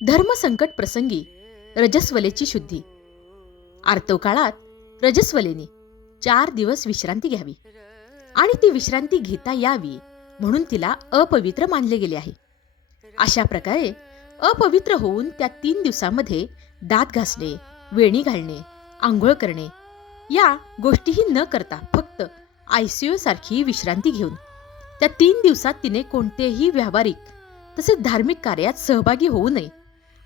धर्मसंकट प्रसंगी रजस्वलेची शुद्धी. आर्तव काळात रजस्वलेने चार दिवस विश्रांती घ्यावी आणि ती विश्रांती घेता यावी म्हणून तिला अपवित्र मानले गेले आहे. अशा प्रकारे अपवित्र होऊन त्या तीन दिवसामध्ये दात घासणे वेणी घालणे आंघोळ करणे या गोष्टीही न करता फक्त आयसीयू सारखी विश्रांती घेऊन त्या तीन दिवसात तिने कोणतेही व्यावहारिक तसेच धार्मिक कार्यात सहभागी होऊ नये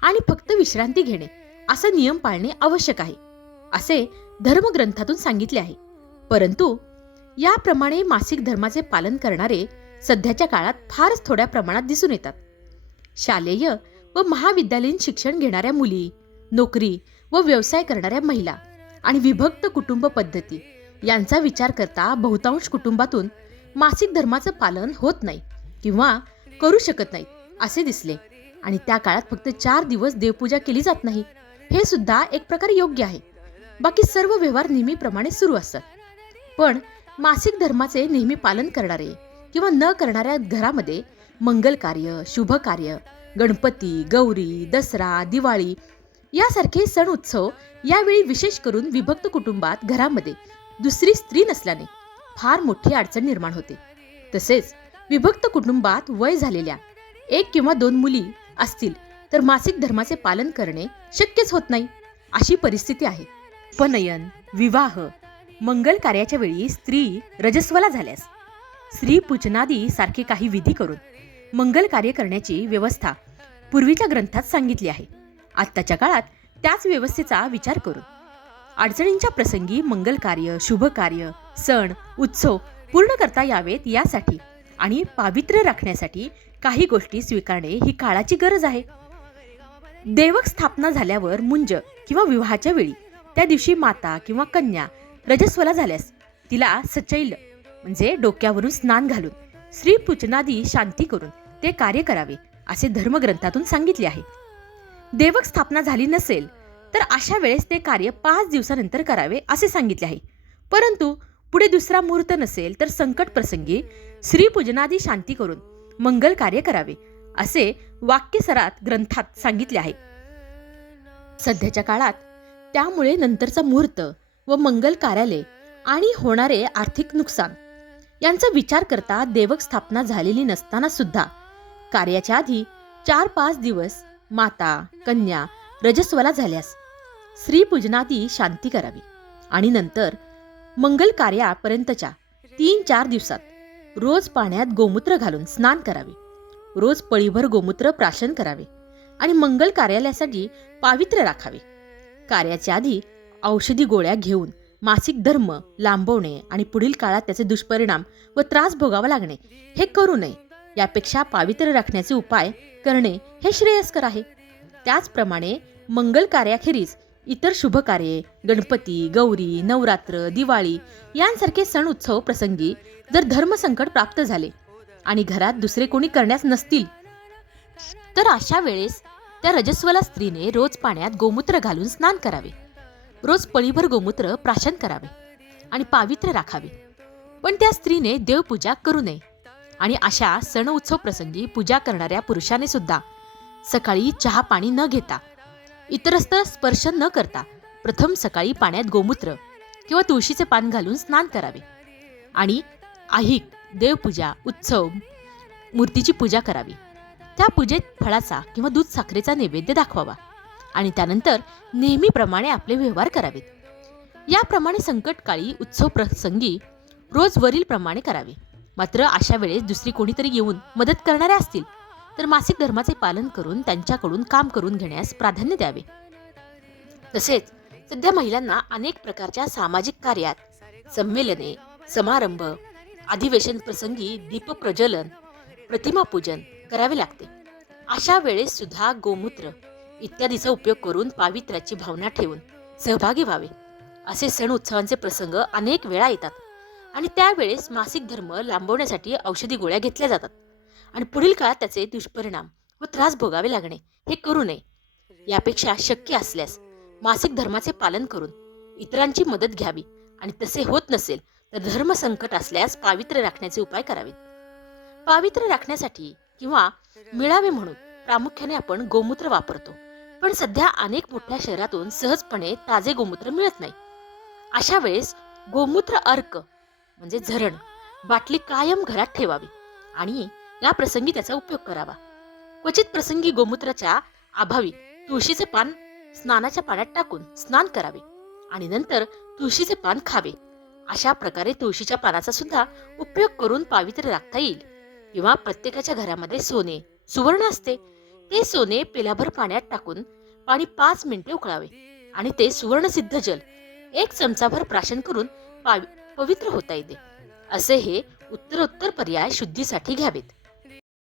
आणि फक्त विश्रांती घेणे असा नियम पाळणे आवश्यक आहे असे धर्मग्रंथातून सांगितले आहे. परंतु याप्रमाणे मासिक धर्माचे पालन करणारे सध्याच्या काळात फारच थोड्या प्रमाणात दिसून येतात. शालेय व महाविद्यालयीन शिक्षण घेणाऱ्या मुली नोकरी व व्यवसाय करणाऱ्या महिला आणि विभक्त कुटुंब पद्धती यांचा विचार करता बहुतांश कुटुंबातून मासिक धर्माचं पालन होत नाही किंवा करू शकत नाहीत असे दिसले. आणि त्या काळात फक्त चार दिवस देवपूजा केली जात नाही. हे सुद्धा एक प्रकारे योग्य आहे. बाकी सर्व व्यवहार नेहमीप्रमाणे सुरू असतात. पण मासिक धर्माचे नेहमी पालन करणारे किंवा न करणाऱ्या घरामध्ये मंगल कार्य शुभ कार्य गणपती गौरी दसरा दिवाळी यासारखे सण उत्सव यावेळी विशेष करून विभक्त कुटुंबात घरामध्ये दुसरी स्त्री नसल्याने फार मोठी अडचण निर्माण होते. तसेच विभक्त कुटुंबात वय झालेल्या एक किंवा दोन मुली असतील तर मासिक धर्माचे पालन करणे शक्यच होत नाही अशी परिस्थिती आहे. उपनयन विवाह मंगल कार्याच्या वेळी स्त्री रजस्वला झाल्यास स्त्री पूजनादी सारखे काही विधी करून मंगल कार्य करण्याची व्यवस्था पूर्वीच्या ग्रंथात सांगितली आहे. आत्ताच्या काळात त्याच व्यवस्थेचा विचार करून अडचणींच्या प्रसंगी मंगल कार्य शुभ कार्य सण उत्सव पूर्ण करता यावेत यासाठी आणि पावित्र्य राखण्यासाठी काही गोष्टी स्वीकारणे ही काळाची गरज आहे. देवक स्थापना झाल्यावर मुंज किंवा विवाहाच्या वेळी त्या दिवशी माता किंवा कन्या रजस्वला झाल्यास तिला सचैल म्हणजे डोक्यावरून स्नान घालून श्री पूजनादी शांती करून ते कार्य करावे असे धर्मग्रंथातून सांगितले आहे. देवक स्थापना झाली नसेल तर अशा वेळेस ते कार्य पाच दिवसानंतर करावे असे सांगितले आहे. परंतु पुढे दुसरा मुहूर्त नसेल तर संकट प्रसंगी श्रीपूजनादी शांती करून मंगल कार्य करावे असे वाक्यसरात ग्रंथात सांगितले आहे. सध्याच्या काळात त्यामुळे नंतरचा मुहूर्त व मंगल कार्यालय आणि होणारे आर्थिक नुकसान यांचा विचार करता देवक स्थापना झालेली नसताना सुद्धा कार्याच्या आधी चार पाच दिवस माता कन्या रजस्वला झाल्यास स्त्रीपूजनादी शांती करावी आणि नंतर मंगल कार्यापर्यंतच्या तीन चार दिवसात रोज पाण्यात गोमूत्र घालून स्नान करावे. रोज पळीभर गोमूत्र प्राशन करावे आणि मंगल कार्यालयासाठी पावित्र्य राखावे. कार्याच्या आधी औषधी गोळ्या घेऊन मासिक धर्म लांबवणे आणि पुढील काळात त्याचे दुष्परिणाम व त्रास भोगावा लागणे हे करू नये. यापेक्षा पावित्र्य राखण्याचे उपाय करणे हे श्रेयस्कर आहे. त्याचप्रमाणे मंगल कार्याखेरीज इतर शुभ कार्ये गणपती गौरी नवरात्र दिवाळी यांसारखे सण उत्सव प्रसंगी जर धर्मसंकट प्राप्त झाले आणि घरात दुसरे कोणी करण्यास नसतील तर अशा वेळेस त्या रजस्वला स्त्रीने रोज पाण्यात गोमूत्र घालून स्नान करावे. रोज पळीभर गोमूत्र प्राशन करावे आणि पावित्र्य राखावे. पण त्या स्त्रीने देवपूजा करू नये आणि अशा सण उत्सव प्रसंगी पूजा करणाऱ्या पुरुषाने सुद्धा सकाळी चहा पाणी न घेता इतरस्तर स्पर्श न करता प्रथम सकाळी पाण्यात गोमूत्र किंवा तुळशीचे पान घालून स्नान करावे. आणि आहिक देवपूजा उत्सव मूर्तीची पूजा करावी. त्या पूजेत फळाचा किंवा दूध साखरेचा नैवेद्य दाखवावा आणि त्यानंतर नेहमीप्रमाणे आपले व्यवहार करावेत. याप्रमाणे संकटकाळी उत्सव प्रसंगी रोज वरील प्रमाणे करावे. मात्र अशा वेळेस दुसरी कोणीतरी येऊन मदत करणारे असतील. तर मासिक धर्माचे पालन करून त्यांच्याकडून काम करून घेण्यास प्राधान्य द्यावे. तसेच सध्या महिलांना अनेक प्रकारच्या सामाजिक कार्यात संमेलने समारंभ अधिवेशन प्रसंगी दीपप्रज्वलन प्रतिमा पूजन करावे लागते. अशा वेळेस सुद्धा गोमूत्र इत्यादीचा उपयोग करून पावित्र्याची भावना ठेवून सहभागी व्हावे. असे सण उत्सवांचे प्रसंग अनेक वेळा येतात आणि त्यावेळेस मासिक धर्म लांबवण्यासाठी औषधी गोळ्या घेतल्या जातात. आणि पुढील काळात त्याचे दुष्परिणाम व त्रास भोगावे लागणे हे करू नये. यापेक्षा शक्य असल्यास मासिक धर्माचे पालन करून इतरांची मदत घ्यावी आणि तसे होत नसेल तर धर्म संकट असल्यास पावित्र्य राखण्याचे उपाय करावेत. पावित्र्य राखण्यासाठी किंवा मिळावे म्हणून प्रामुख्याने आपण गोमूत्र वापरतो पण सध्या अनेक मोठ्या शहरातून सहजपणे ताजे गोमूत्र मिळत नाही. अशा वेळेस गोमूत्र अर्क म्हणजे झरण बाटली कायम घरात ठेवावी आणि या प्रसंगी त्याचा उपयोग करावा. क्वचित प्रसंगी गोमूत्राच्या अभावी तुळशीचे पान स्नानाच्या पाण्यात टाकून स्नान करावे आणि नंतर तुळशीचे पान खावे. अशा प्रकारे तुळशीच्या पानाचा सुद्धा उपयोग करून पावित्र्य राखता येईल. किंवा प्रत्येकाच्या घरामध्ये सोने सुवर्ण असते. ते सोने पेलाभर पाण्यात टाकून पाणी पाच मिनिटे उकळावे आणि ते सुवर्णसिद्ध जल एक चमचाभर प्राशन करून पावि- पवित्र होता येते. असे हे उत्तरोत्तर पर्याय शुद्धीसाठी घ्यावेत.